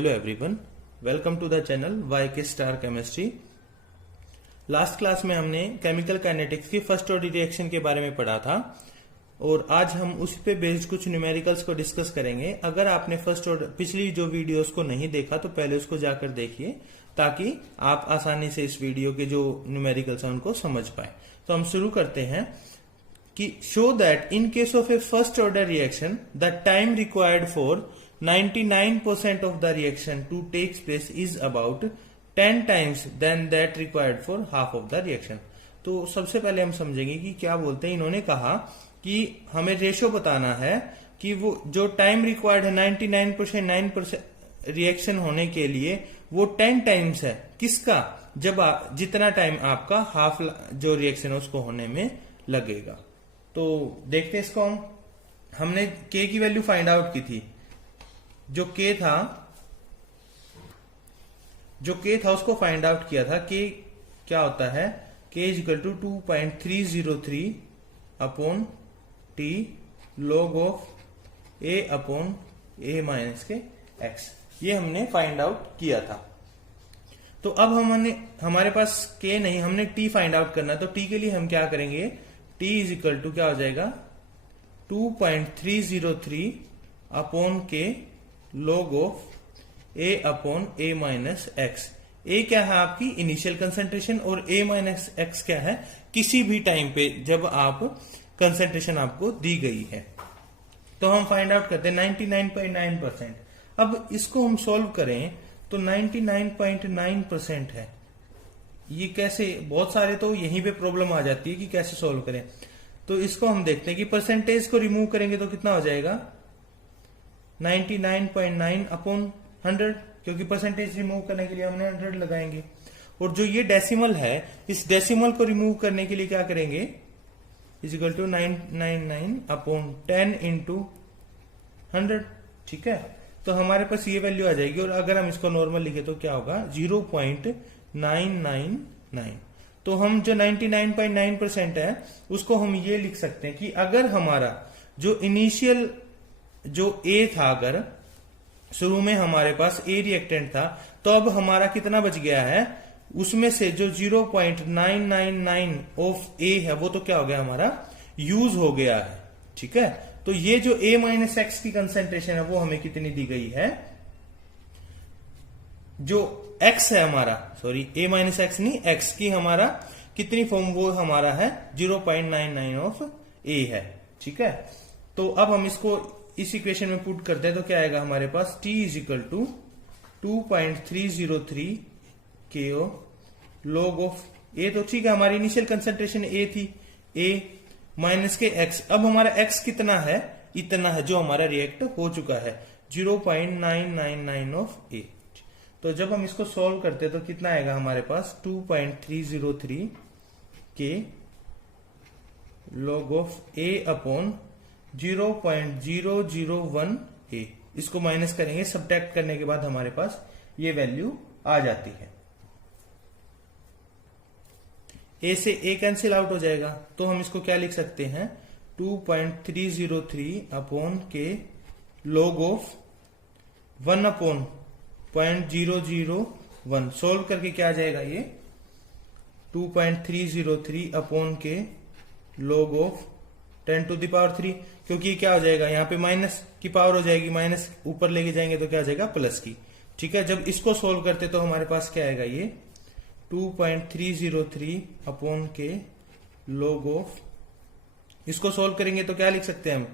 Hello everyone, welcome to the channel YK star chemistry. Last class में हमने chemical kinetics की first order reaction के बारे में पढ़ा था और आज हम उस पे बेस्ड कुछ न्यूमेरिकल्स को डिस्कस करेंगे। अगर आपने फर्स्ट ऑर्डर पिछली जो वीडियोस को नहीं देखा तो पहले उसको जाकर देखिए ताकि आप आसानी से इस वीडियो के जो न्यूमेरिकल्स हैं उनको समझ पाए। तो हम शुरू करते हैं कि show that in case of A first order reaction the time required for 99% of the reaction to takes place is about 10 times than that required for half of the reaction। तो सबसे पहले हम समझेंगे कि क्या बोलते हैं। इन्होंने कहा कि हमें रेशो बताना है कि वो जो टाइम रिक्वायर्ड है 99.9% रिएक्शन होने के लिए वो 10 टाइम्स है किसका, जब जितना टाइम आपका हाफ जो रिएक्शन है उसको होने में लगेगा। तो देखते हैं इसको। हमने के की वैल्यू फाइंड आउट की थी। जो के था उसको फाइंड आउट किया था। के क्या होता है, k is equal to 2.303 upon t log of A upon A minus के एक्स। ये हमने फाइंड आउट किया था। तो अब हमारे पास के नहीं, हमने टी फाइंड आउट करना। तो टी के लिए हम क्या करेंगे, टी इज इक्वल टू क्या हो जाएगा 2.303 अपॉन के log of A upon A minus X. A क्या है आपकी इनिशियल कंसंट्रेशन और ए माइनस एक्स क्या है किसी भी टाइम पे जब आप कंसंट्रेशन आपको दी गई है। तो हम फाइंड आउट करते हैं 99.9%। अब इसको हम सॉल्व करें तो 99.9% है। ये कैसे, बहुत सारे तो यहीं पे प्रॉब्लम आ जाती है कि कैसे सॉल्व करें। तो इसको हम देखते हैं कि परसेंटेज को रिमूव करेंगे तो कितना हो जाएगा 99.9 अपॉन 100, क्योंकि परसेंटेज रिमूव करने के लिए हमने 100 लगाएंगे। और जो ये डेसिमल है इस डेसिमल को रिमूव करने के लिए क्या करेंगे, is equal to 999 upon 10 into 100। ठीक है, तो हमारे पास ये वैल्यू आ जाएगी। और अगर हम इसको नॉर्मल लिखे तो क्या होगा 0.999। तो हम जो 99.9% है उसको हम ये लिख सकते हैं कि अगर हमारा जो इनिशियल जो ए था, अगर शुरू में हमारे पास ए रिएक्टेंट था तो अब हमारा कितना बच गया है, उसमें से जो 0.999 ऑफ ए है वो तो क्या हो गया हमारा यूज हो गया है। ठीक है, तो ये जो ए माइनस एक्स की कंसेंट्रेशन है वो हमें कितनी दी गई है, जो एक्स है हमारा, सॉरी ए माइनस एक्स नहीं, एक्स की हमारा कितनी फॉर्म वो हमारा है 0.99 ऑफ ए है। ठीक है, तो अब हम इसको इस इक्वेशन में पुट करते हैं तो क्या आएगा हमारे पास t इज इक्वल टू 2.303 के लॉग ऑफ ए। तो ठीक है, हमारी इनिशियल कंसेंट्रेशन ए थी, ए माइनस के एक्स। अब हमारा एक्स कितना है, इतना है जो हमारा रिएक्ट हो चुका है 0.999 ऑफ ए। तो जब हम इसको सॉल्व करते हैं तो कितना आएगा हमारे पास 2.303 के लॉग ऑफ ए अपॉन 0.001 ए। इसको माइनस करेंगे, सब्ट्रैक्ट करने के बाद हमारे पास ये वैल्यू आ जाती है। ए से ए कैंसिल आउट हो जाएगा तो हम इसको क्या लिख सकते हैं 2.303 अपॉन के लॉग ऑफ 1 अपॉन 0.001। सोल्व करके क्या आ जाएगा ये 2.303 अपॉन के log of 10 to the power 3, क्योंकि क्या हो जाएगा यहाँ पे माइनस की पावर हो जाएगी, माइनस ऊपर लेके जाएंगे तो क्या आ जाएगा प्लस की। ठीक है, जब इसको सोल्व करते तो हमारे पास क्या आएगा ये 2.303 अपॉन के लॉग ऑफ, इसको सोल्व करेंगे तो क्या लिख सकते हैं हम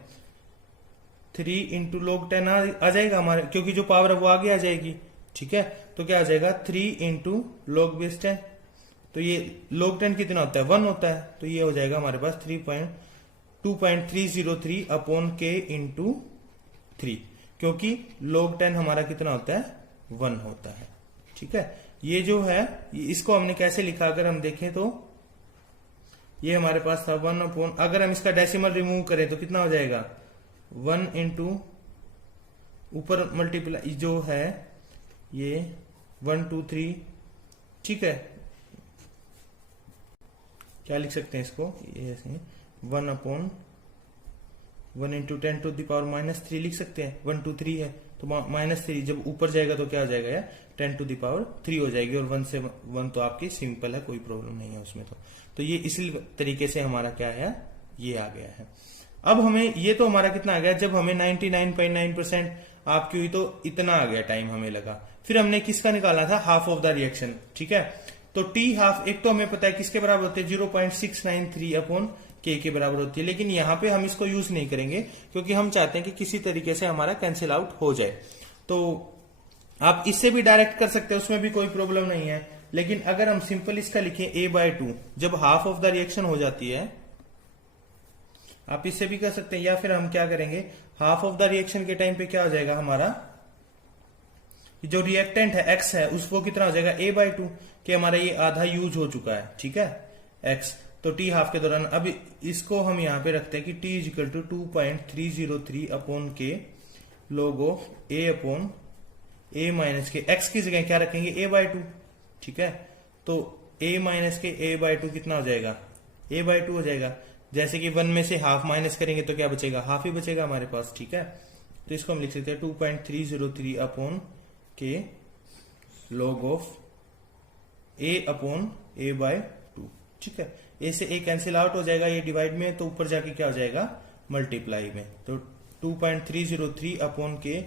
3 इंटू लॉग 10 आ जाएगा हमारे, क्योंकि जो पावर है वो आगे आ जाएगी। ठीक है, तो क्या आ जाएगा 3 इंटू लॉग बेस 10। तो ये लॉग 10 कितना होता है 1 होता है, तो ये हो जाएगा हमारे पास 2.303 अपॉन के इंटू 3, क्योंकि log 10 हमारा कितना होता है 1 होता है। ठीक है, ये जो है इसको हमने कैसे लिखा, अगर हम देखें तो ये हमारे पास था 1 अपॉन, अगर हम इसका डेसिमल रिमूव करें तो कितना हो जाएगा 1 इंटू ऊपर मल्टीप्लाई जो है ये 1 2 3। ठीक है, क्या लिख सकते हैं इसको, ये ऐसे 1 upon 1 into 10 to the power -3 लिख सकते हैं। 1 2 3 है तो -3 जब ऊपर जाएगा तो क्या हो जाएगा यार, 10⁻³ हो जाएगी, और 1 से 1 तो आपकी सिंपल है, कोई प्रॉब्लम नहीं है उसमें। तो ये इसी तरीके से हमारा क्या है, ये आ गया है। अब हमें ये तो हमारा कितना आ गया, जब हमें 99.9% आपकी हुई तो इतना आ गया टाइम हमें लगा। फिर हमने किसका निकालना था, हाफ ऑफ द रिएक्शन, ठीक है। तो टी हाफ एक तो हमें पता है किसके बराबर होते हैं, 0.693/K के बराबर होती है, लेकिन यहां पे हम इसको यूज नहीं करेंगे क्योंकि हम चाहते हैं कि किसी तरीके से हमारा कैंसिल आउट हो जाए। तो आप इससे भी डायरेक्ट कर सकते हैं, उसमें भी कोई प्रॉब्लम नहीं है। लेकिन अगर हम सिंपल इसका लिखें A/2, जब हाफ ऑफ द रिएक्शन हो जाती है, आप इससे भी कर सकते हैं, या फिर हम क्या करेंगे, हाफ ऑफ द रिएक्शन के टाइम पे क्या हो जाएगा हमारा, जो रिएक्टेंट है X है उस वो कितना हो जाएगा A/2, कि हमारा ये आधा यूज हो चुका है, ठीक है, X। तो टी हाफ के दौरान अब इसको हम यहां पे रखते हैं कि T = 2.303/K log of A/A-K, X की जगह क्या रखेंगे A/2, ठीक है। तो A-K कितना हो जाएगा, A/2 हो जाएगा। जैसे कि 1 में से हाफ माइनस करेंगे तो क्या बचेगा, हाफ ही बचेगा हमारे पास, ठीक है। तो इसको हम लिख सकते हैं 2.303/K log ऑफ A/A/2, ठीक है। ए से ए कैंसिल आउट हो जाएगा, ये डिवाइड में, तो ऊपर जाके क्या हो जाएगा, मल्टीप्लाई में। तो 2.303/K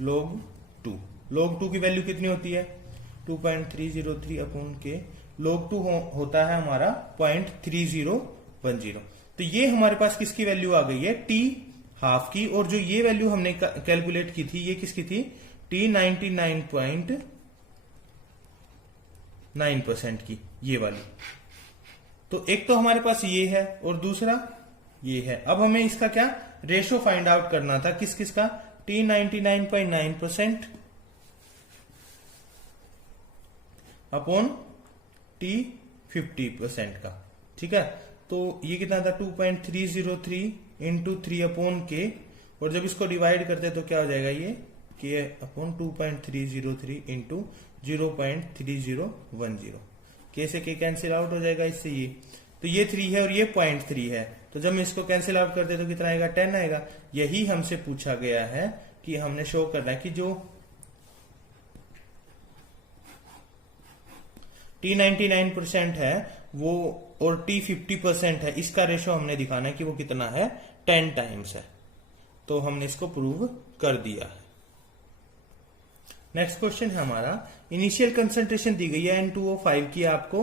log 2, log 2 की वैल्यू कितनी होती है, 2.303/K log 2 होता है हमारा 0.3010। तो ये हमारे पास किसकी वैल्यू आ गई है, टी हाफ की, और जो ये वैल्यू हमने कैलकुलेट की थी ये किसकी थी, T 99.9% की, ये वाली। तो एक तो हमारे पास ये है और दूसरा ये है। अब हमें इसका क्या रेशो फाइंड आउट करना था, किस किस का, T 99.9% अपॉन T 50% का, ठीक है। तो ये कितना था, 2.303 इंटू 3/K, और जब इसको डिवाइड करते हैं तो क्या हो जाएगा, ये K/2.303 इंटू 0.3010, K से K कैंसिल आउट हो जाएगा इससे ये, तो ये 3 है और ये 0.3 है, तो जब हम इसको कैंसिल आउट करते हैं तो कितना आएगा, 10 आएगा। यही हमसे पूछा गया है कि हमने शो करना है कि जो T 99% है वो और T 50% है, इसका रेशो हमने दिखाना है कि वो कितना है, 10 टाइम्स है। तो हमने इसको प्रूव कर दिया है। नेक्स्ट क्वेश्चन है हमारा, इनिशियल कंसंट्रेशन दी गई है N2O5 की आपको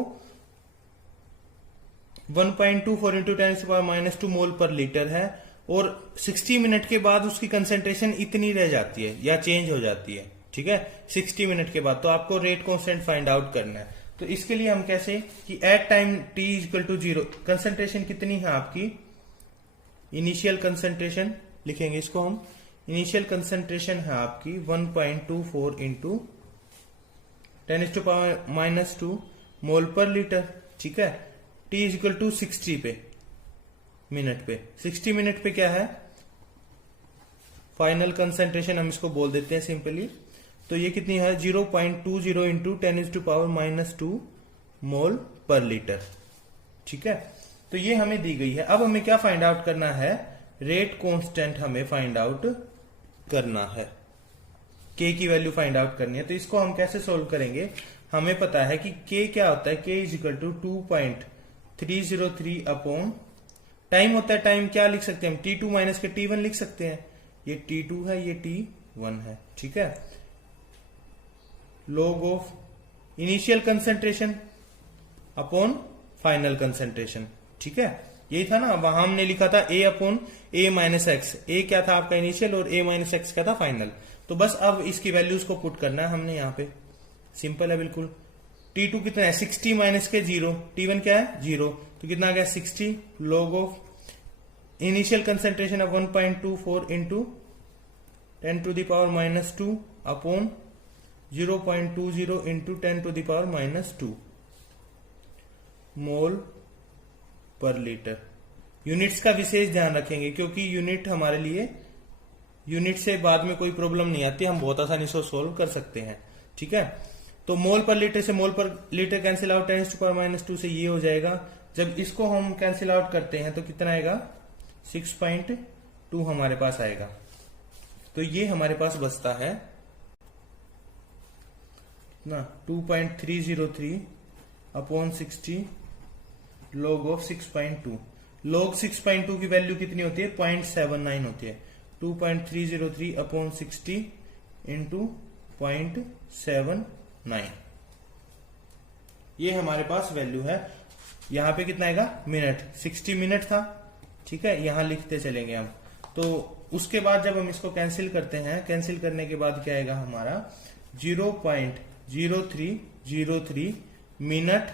1.24 इंटू 10⁻⁻² मोल पर लीटर है, और 60 मिनट के बाद उसकी कंसंट्रेशन इतनी रह जाती है या चेंज हो जाती है, ठीक है, 60 मिनट के बाद। तो आपको रेट कांस्टेंट फाइंड आउट करना है। तो इसके लिए हम कैसे, कि एट टाइम T = 0 कंसंट्रेशन कितनी है आपकी, इनिशियल कंसंट्रेशन लिखेंगे इसको हम, इनिशियल कंसंट्रेशन है आपकी 1.24 इंटू 10⁻⁻² मोल पर लीटर, ठीक है। T = 60 पे मिनट पे, 60 मिनट पे क्या है फाइनल कंसंट्रेशन, हम इसको बोल देते हैं सिंपली। तो ये कितनी है, 0.20 इंटू 10⁻⁻² मोल पर लीटर, ठीक है। तो ये हमें दी गई है। अब हमें क्या फाइंड आउट करना है, रेट कांस्टेंट हमें फाइंड आउट करना है, K की वैल्यू फाइंड आउट करनी है। तो इसको हम कैसे सोल्व करेंगे, हमें पता है कि K क्या होता है, K = 2.303 अपॉन टाइम होता है, टाइम क्या लिख सकते हैं हम, T2 माइनस के T1 लिख सकते हैं, ये T2 है ये T1 है, ठीक है। log of initial concentration upon final concentration, ठीक है। यही था ना, वहां हमने लिखा था A/A-X, A क्या था आपका इनिशियल और A-X क्या था फाइनल। तो बस अब इसकी वैल्यूज को पुट करना है हमने यहाँ पे, सिंपल है बिल्कुल। T2 कितना है, 60 माइनस के 0, T1 क्या है 0, तो कितना आ गया 60 log of initial concentration of 1.24 into 10⁻⁻² upon 0.20 into 10⁻⁻² मोल पर लीटर। यूनिट्स का विशेष ध्यान रखेंगे क्योंकि यूनिट हमारे लिए, यूनिट से बाद में कोई प्रॉब्लम नहीं आती, हम बहुत आसानी से सोल्व कर सकते हैं, ठीक है। तो मोल पर लीटर से मोल पर लीटर कैंसिल आउट 10⁻⁻² से ये हो जाएगा। जब इसको हम कैंसिल आउट करते हैं तो कितना आएगा, 6.2 हमारे पास आएगा। तो ये हमारे पास बचता है ना 2.303 अपॉन 60 log ऑफ 6.2। log 6.2 की वैल्यू कितनी होती है 0.79 होती है। 2.303 अपॉन 60 इंटू 0.79 ये हमारे पास वैल्यू है। यहां पे कितना आएगा मिनट 60 मिनट था, ठीक है, यहां लिखते चलेंगे हम। तो उसके बाद जब हम इसको कैंसिल करते हैं, कैंसिल करने के बाद क्या आएगा हमारा 0.0303 मिनट।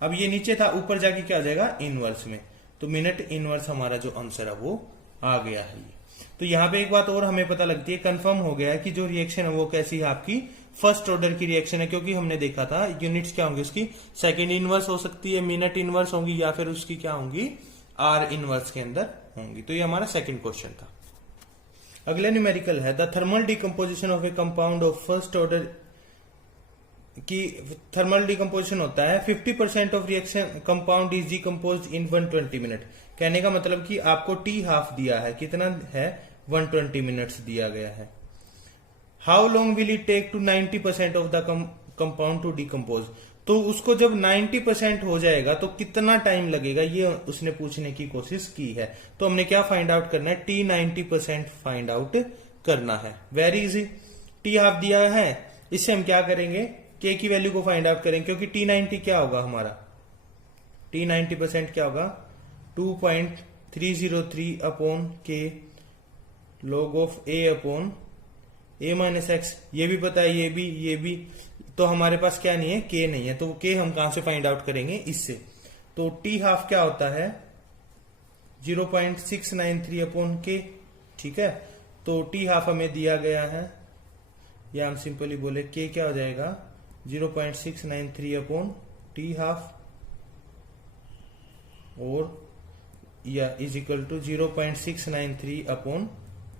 अब ये नीचे था, ऊपर जाके क्या आ जाएगा इनवर्स में, तो मिनट इनवर्स हमारा जो आंसर है वो आ गया है। तो यहां पे एक बात और हमें पता लगती है, कंफर्म हो गया है कि जो रिएक्शन है वो कैसी है, आपकी फर्स्ट ऑर्डर की रिएक्शन है, क्योंकि हमने देखा था यूनिट्स क्या होंगी उसकी, सेकंड इनवर्स हो सकती है, मिनट इनवर्स होंगी, या फिर उसकी क्या होंगी आर इनवर्स के अंदर होंगी। तो ये हमारा सेकंड क्वेश्चन था। अगला न्यूमेरिकल है the thermal decomposition of A compound of first order की थर्मल डिकम्पोजिशन होता है 50% of reaction compound is decomposed in 120 minute. कहने का मतलब कि आपको टी हाफ दिया है, कितना है 120 मिनट्स दिया गया है। How long will it take to 90% of the compound to decompose. तो उसको जब 90% हो जाएगा तो कितना टाइम लगेगा, ये उसने पूछने की कोशिश की है। तो हमने क्या फाइंड आउट करना है, टी 90% फाइंड आउट करना है। वेरी इजी, टी हाफ दिया है, इससे हम क्या करेंगे के की वैल्यू को फाइंड आउट करेंगे, क्योंकि टी 90 क्या होगा हमारा, टी 90% क्या होगा 2.303 अपॉन के log of A upon A minus x. ये भी पता है, ये भी तो हमारे पास क्या नहीं है, के नहीं है, तो के हम कहां से फाइंड आउट करेंगे, इससे। तो टी हाफ क्या होता है 0.693 अपॉन के, ठीक है। तो टी हाफ हमें दिया गया है, या हम सिंपली बोले के क्या हो जाएगा 0.693 अपॉन टी हाफ, और या इज इक्वल टू 0.693 अपॉन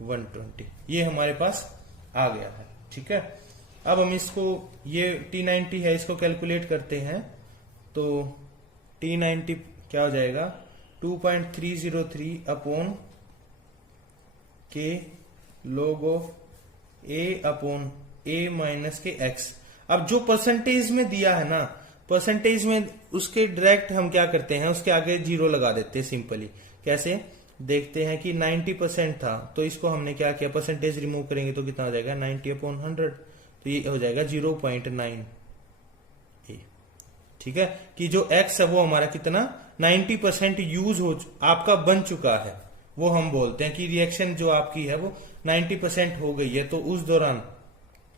120। ये हमारे पास आ गया है, ठीक है। अब हम इसको, ये T90 है, इसको कैलकुलेट करते हैं। तो T90 क्या हो जाएगा 2.303 अपॉन के log of A upon A minus के एक्स। अब जो परसेंटेज में दिया है ना, परसेंटेज में उसके डायरेक्ट हम क्या करते हैं, उसके आगे जीरो लगा देते हैं सिंपली। कैसे देखते हैं कि 90% था, तो इसको हमने क्या किया, परसेंटेज रिमूव करेंगे तो कितना हो जाएगा 90 अपॉन 100, तो ये हो जाएगा 0.9, ठीक है। कि जो x है वो हमारा कितना 90% यूज हो आपका बन चुका है, वो हम बोलते हैं कि रिएक्शन जो आपकी है वो 90% हो गई है। तो उस दौरान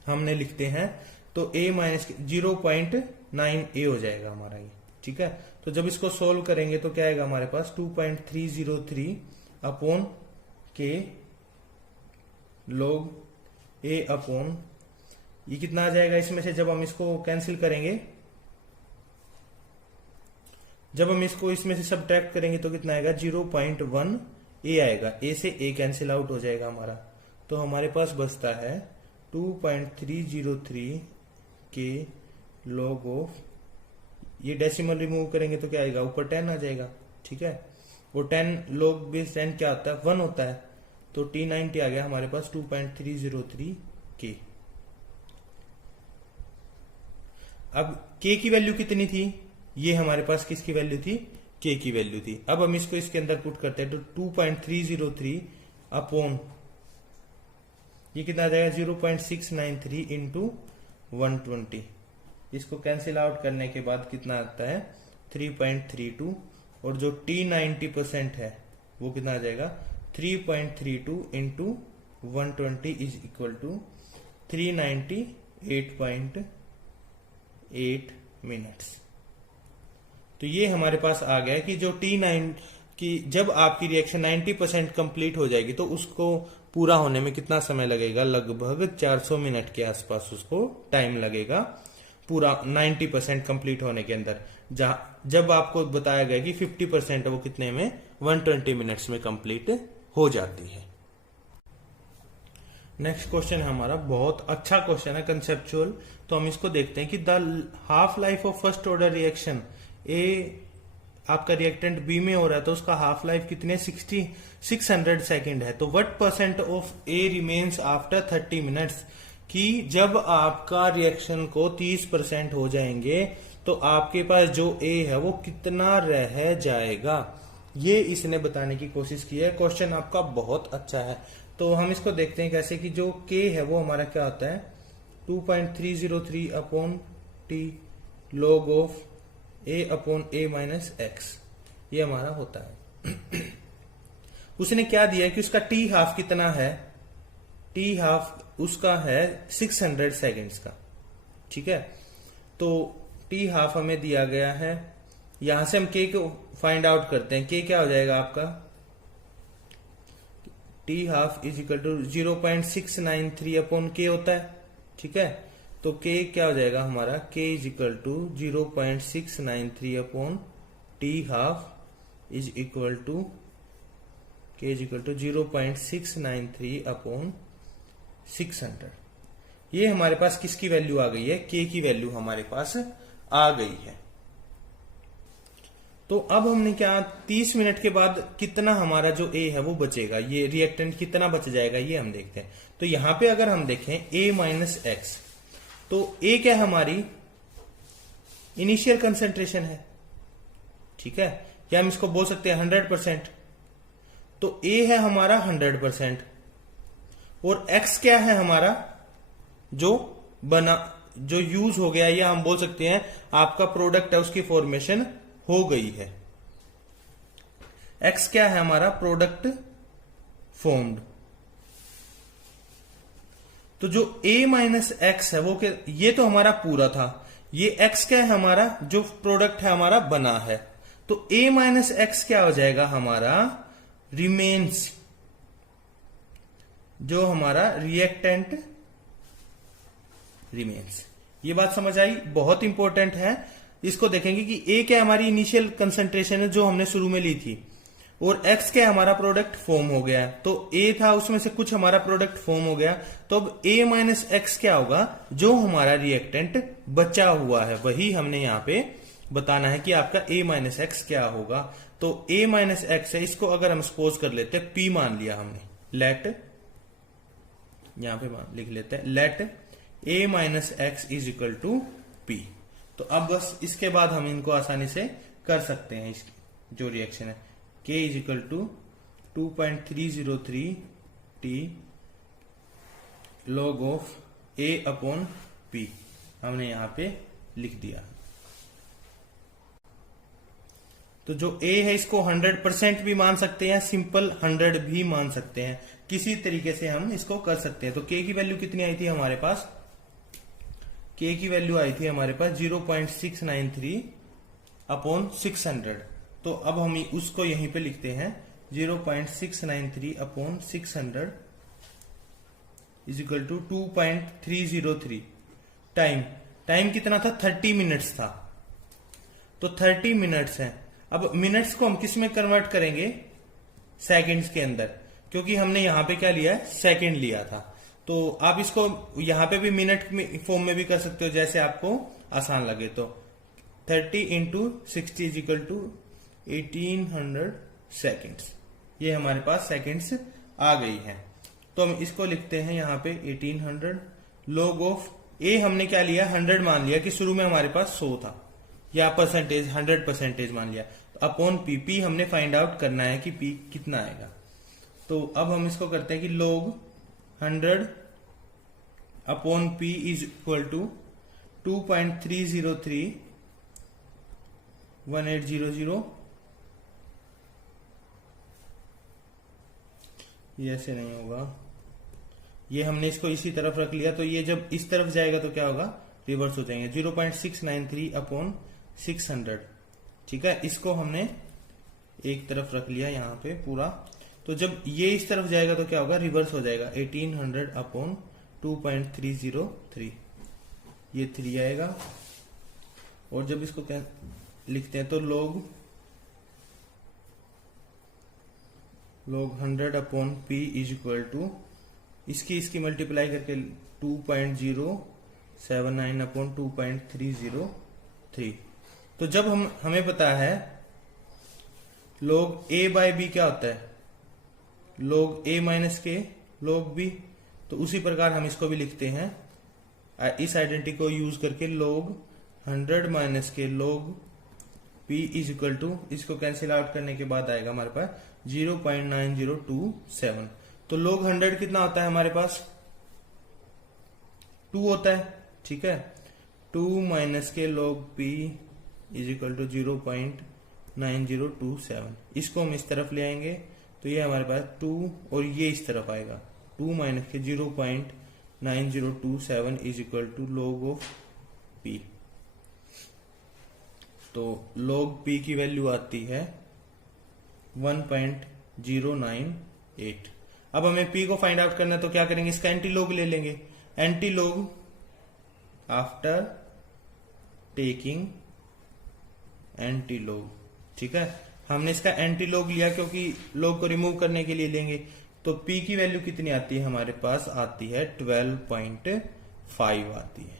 हमने लिखते हैं तो a माइनस 0.9 हो जाएगा हमारा ये, ठीक है। तो जब इसको सोल्व करेंगे तो क्या आएगा हमारे पास 2.303 अपॉन के log a अपॉन ये कितना आ जाएगा, इसमें से जब हम इसको कैंसिल करेंगे, जब हम इसको इसमें से सब्ट्रैक्ट करेंगे तो कितना आएगा 0.1 a आएगा, a से a कैंसिल आउट हो जाएगा हमारा। तो हमारे पास बचता है 2.303 के log ऑफ, ये डेसिमल रिमूव करेंगे तो क्या आएगा ऊपर 10 आ जाएगा, ठीक है। वो 10 log बेस 10 क्या होता है 1 होता है, तो T90 आ गया हमारे पास 2.303 के। अब k की वैल्यू कितनी थी, ये हमारे पास किसकी वैल्यू थी, k की वैल्यू थी। अब हम इसको इसके अंदर पुट करते हैं तो 2.303 अपॉन ये कितना आ जाएगा 0.693 इंटू 120। इसको कैंसिल आउट करने के बाद कितना आता है 3.32, और जो T90% है वो कितना आ जाएगा 3.32 into 120 is equal to 398.8 minutes. तो ये हमारे पास आ गया कि जो T9 की जब आपकी रिएक्शन 90% कंप्लीट हो जाएगी तो उसको पूरा होने में कितना समय लगेगा, लगभग 400 मिनट के आसपास उसको टाइम लगेगा पूरा 90% कंप्लीट होने के अंदर। जब आपको बताया गया कि 50% वो कितने में 120 मिनट्स में कंप्लीट हो जाती है। नेक्स्ट क्वेश्चन हमारा बहुत अच्छा क्वेश्चन है, कंसेप्चुअल। तो हम इसको देखते हैं कि the half life of first order reaction A आपका रिएक्टेंट बी में हो रहा है तो उसका हाफ लाइफ कितने 600 सेकेंड है। तो what percent of A remains after 30 minutes, कि जब आपका रिएक्शन को 30% हो जाएंगे तो आपके पास जो ए है वो कितना रह जाएगा, ये इसने बताने की कोशिश की है। क्वेश्चन आपका बहुत अच्छा है। तो हम इसको देखते हैं कैसे, कि जो के है वो हमारा क्या होता है 2.303 upon T log of A upon A minus x, ये हमारा होता है। उसने क्या दिया है कि उसका टी हाफ कितना है, टी हाफ उसका है 600 सेकेंड्स का, ठीक है। तो टी हाफ हमें दिया गया है, यहां से हम के को फाइंड आउट करते हैं। के क्या हो जाएगा आपका, t half is equal to 0.693 upon k होता है, ठीक है। तो के क्या हो जाएगा हमारा, k is equal to 0.693 upon t half is equal to k is equal to 0.693 upon 600। ये हमारे पास किसकी वैल्यू आ गई है, के की वैल्यू हमारे पास आ गई है। तो अब हमने क्या 30 मिनट के बाद कितना हमारा जो ए है वो बचेगा, ये रिएक्टेंट कितना बच जाएगा ये हम देखते हैं। तो यहां पे अगर हम देखें ए माइनस एक्स, तो ए क्या हमारी इनिशियल कंसेंट्रेशन है, ठीक है, या हम इसको बोल सकते हैं 100%। तो ए है हमारा 100% और एक्स क्या है हमारा जो यूज हो गया, या हम बोल सकते हैं आपका प्रोडक्ट है उसकी फॉर्मेशन हो गई है। एक्स क्या है हमारा प्रोडक्ट फॉर्म्ड। तो जो a माइनस एक्स है वो क्या, ये तो हमारा पूरा था, ये x क्या है हमारा जो प्रोडक्ट है हमारा बना है। तो a माइनस एक्स क्या हो जाएगा हमारा रिमेन्स, जो हमारा रिएक्टेंट रिमेन्स। ये बात समझ आई, बहुत इंपॉर्टेंट है। इसको देखेंगे कि ए क्या हमारी इनिशियल कंसंट्रेशन है जो हमने शुरू में ली थी, और एक्स क्या हमारा प्रोडक्ट फॉर्म हो गया। तो ए था उसमें से कुछ हमारा प्रोडक्ट फॉर्म हो गया, तो अब ए माइनस एक्स क्या होगा, जो हमारा रिएक्टेंट बचा हुआ है वही हमने यहां पे बताना है कि आपका ए माइनस एक्स क्या होगा। तो ए माइनस एक्स है, इसको अगर हम सपोज कर लेते हैं पी मान लिया हमने, लेट यहां पे लिख लेते हैं let a minus x is equal to p. तो अब बस इसके बाद हम इनको आसानी से कर सकते हैं। इसकी जो रिएक्शन है K is equal to 2.303 t log of A upon P हमने यहां पे लिख दिया। तो जो A है इसको 100% भी मान सकते हैं, सिंपल 100 भी मान सकते हैं, किसी तरीके से हम इसको कर सकते हैं। तो K की वैल्यू कितनी आई थी हमारे पास, K की वैल्यू आई थी हमारे पास 0.693 अपॉन 600। तो अब हम उसको यहीं पे लिखते हैं 0.693 upon 600 is equal to 2.303। Time कितना था 30 मिनट्स था, तो 30 मिनट्स है। अब मिनट्स को हम किस में कन्वर्ट करेंगे, सेकंड्स के अंदर, क्योंकि हमने यहां पे क्या लिया है सेकंड लिया था। तो आप इसको यहां पे भी मिनट फॉर्म में भी कर सकते हो जैसे आपको आसान लगे। तो 30 into 60 is equal to 1800 seconds, ये हमारे पास सेकेंड्स आ गई है। तो हम इसको लिखते हैं यहां पे 1800 log ऑफ ए हमने क्या लिया 100 मान लिया कि शुरू में हमारे पास 100 था, या परसेंटेज 100% मान लिया। तो अपॉन पी हमने फाइंड आउट करना है कि पी कितना आएगा। तो अब हम इसको करते हैं कि log 100 upon p is equal to 2.303 1800। ये ऐसे नहीं होगा, ये हमने इसको इसी तरफ रख लिया, तो ये जब इस तरफ जाएगा तो क्या होगा रिवर्स हो जाएंगे। 0.693 अपॉन 600, ठीक है, इसको हमने एक तरफ रख लिया यहां पे पूरा। तो जब ये इस तरफ जाएगा तो क्या होगा रिवर्स हो जाएगा 1800 अपॉन 2.303, ये 3 आएगा। और जब इसको क्या लिखते हैं तो log 100 upon p is equal to इसकी मल्टीप्लाई करके 2.079 अपॉन 2.303। तो जब हमें पता है log a बाय बी क्या होता है, log a माइनस के log b। तो उसी प्रकार हम इसको भी लिखते हैं इस आइडेंटिटी को यूज करके, log 100 माइनस के log p is equal to, इसको कैंसिल आउट करने के बाद आएगा हमारे पास 0.9027। तो log 100 कितना होता है हमारे पास, 2 होता है, ठीक है। 2 माइनस के log p is equal to 0.9027। इसको हम इस तरफ ले आएंगे तो ये हमारे पास 2 और ये इस तरफ आएगा, 2 माइनस के 0.9027 is equal to log of p। तो log p की वैल्यू आती है 1.098। अब हमें p को फाइंड आउट करना है तो क्या करेंगे, इसका एंटी लॉग ले लेंगे। Anti log after taking anti log, ठीक है। हमने इसका एंटी लॉग लिया क्योंकि लॉग को रिमूव करने के लिए लेंगे। तो p की वैल्यू कितनी आती है हमारे पास, आती है 12.5 आती है।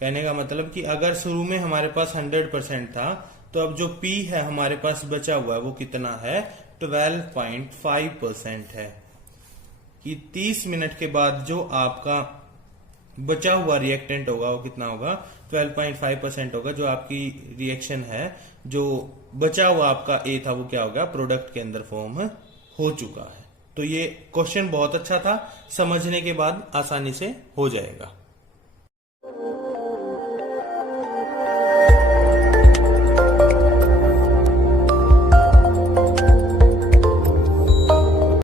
कहने का मतलब कि अगर शुरू में हमारे पास 100% था तो अब जो p है हमारे पास बचा हुआ है वो कितना है, 12.5% है। कि 30 मिनट के बाद जो आपका बचा हुआ रिएक्टेंट होगा वो कितना होगा, 12.5% होगा। जो आपकी रिएक्शन है, जो बचा हुआ आपका ए था वो क्या होगा, प्रोडक्ट के अंदर फॉर्म हो चुका है। तो ये क्वेश्चन बहुत अच्छा था, समझने के बाद आसानी से हो जाएगा।